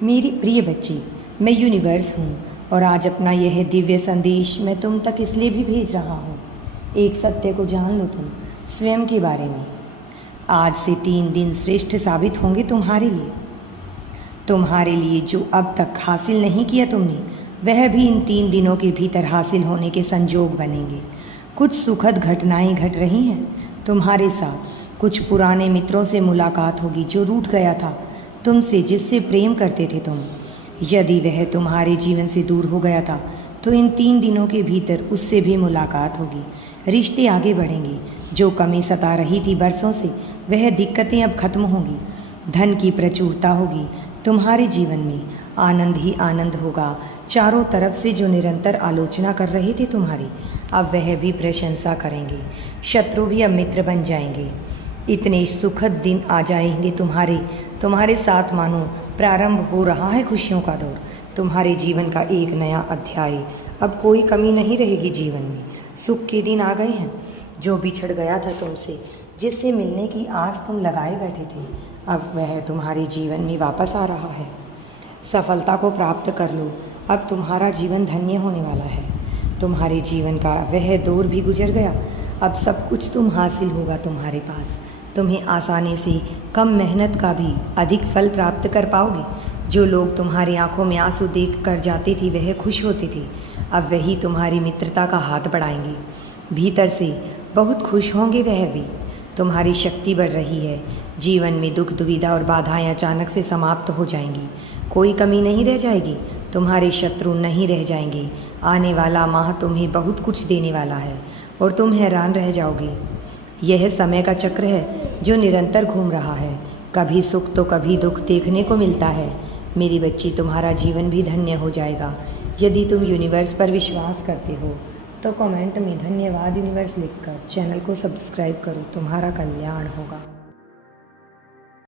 मेरी प्रिय बच्ची, मैं यूनिवर्स हूँ और आज अपना यह दिव्य संदेश मैं तुम तक इसलिए भी भेज रहा हूँ। एक सत्य को जान लो तुम स्वयं के बारे में। आज से 3 दिन श्रेष्ठ साबित होंगे तुम्हारे लिए जो अब तक हासिल नहीं किया तुमने, वह भी इन 3 दिनों के भीतर हासिल होने के संजोग बनेंगे। कुछ सुखद घटनाएं घट रही हैं तुम्हारे साथ। कुछ पुराने मित्रों से मुलाकात होगी जो रूठ गया था तुमसे, जिससे प्रेम करते थे तुम। यदि वह तुम्हारे जीवन से दूर हो गया था तो इन 3 दिनों के भीतर उससे भी मुलाकात होगी। रिश्ते आगे बढ़ेंगे। जो कमी सता रही थी बरसों से, वह दिक्कतें अब खत्म होंगी। धन की प्रचुरता होगी तुम्हारे जीवन में। आनंद ही आनंद होगा। चारों तरफ से जो निरंतर आलोचना कर रहे थे तुम्हारी, अब वह भी प्रशंसा करेंगे। शत्रु भी अब मित्र बन जाएंगे। इतने सुखद दिन आ जाएंगे तुम्हारे साथ, मानो प्रारंभ हो रहा है खुशियों का दौर। तुम्हारे जीवन का एक नया अध्याय। अब कोई कमी नहीं रहेगी जीवन में। सुख के दिन आ गए हैं। जो बिछड़ गया था तुमसे, जिससे मिलने की आस तुम लगाए बैठे थे, अब वह तुम्हारे जीवन में वापस आ रहा है। सफलता को प्राप्त कर लो। अब तुम्हारा जीवन धन्य होने वाला है। तुम्हारे जीवन का वह दौर भी गुजर गया। अब सब कुछ तुम हासिल होगा तुम्हारे पास। तुम्हें आसानी से कम मेहनत का भी अधिक फल प्राप्त कर पाओगे। जो लोग तुम्हारी आंखों में आंसू देख कर जाते थे, वह खुश होते थे। अब वही तुम्हारी मित्रता का हाथ बढ़ाएंगे। भीतर से बहुत खुश होंगे वह भी। तुम्हारी शक्ति बढ़ रही है। जीवन में दुख दुविधा और बाधाएं अचानक से समाप्त हो जाएंगी। कोई कमी नहीं रह जाएगी। तुम्हारे शत्रु नहीं रह जाएंगे। आने वाला माह तुम्हें बहुत कुछ देने वाला है और तुम हैरान रह जाओगे। यह समय का चक्र है जो निरंतर घूम रहा है। कभी सुख तो कभी दुख देखने को मिलता है। मेरी बच्ची, तुम्हारा जीवन भी धन्य हो जाएगा। यदि तुम यूनिवर्स पर विश्वास करते हो तो कमेंट में धन्यवाद यूनिवर्स लिखकर चैनल को सब्सक्राइब करो। तुम्हारा कल्याण होगा।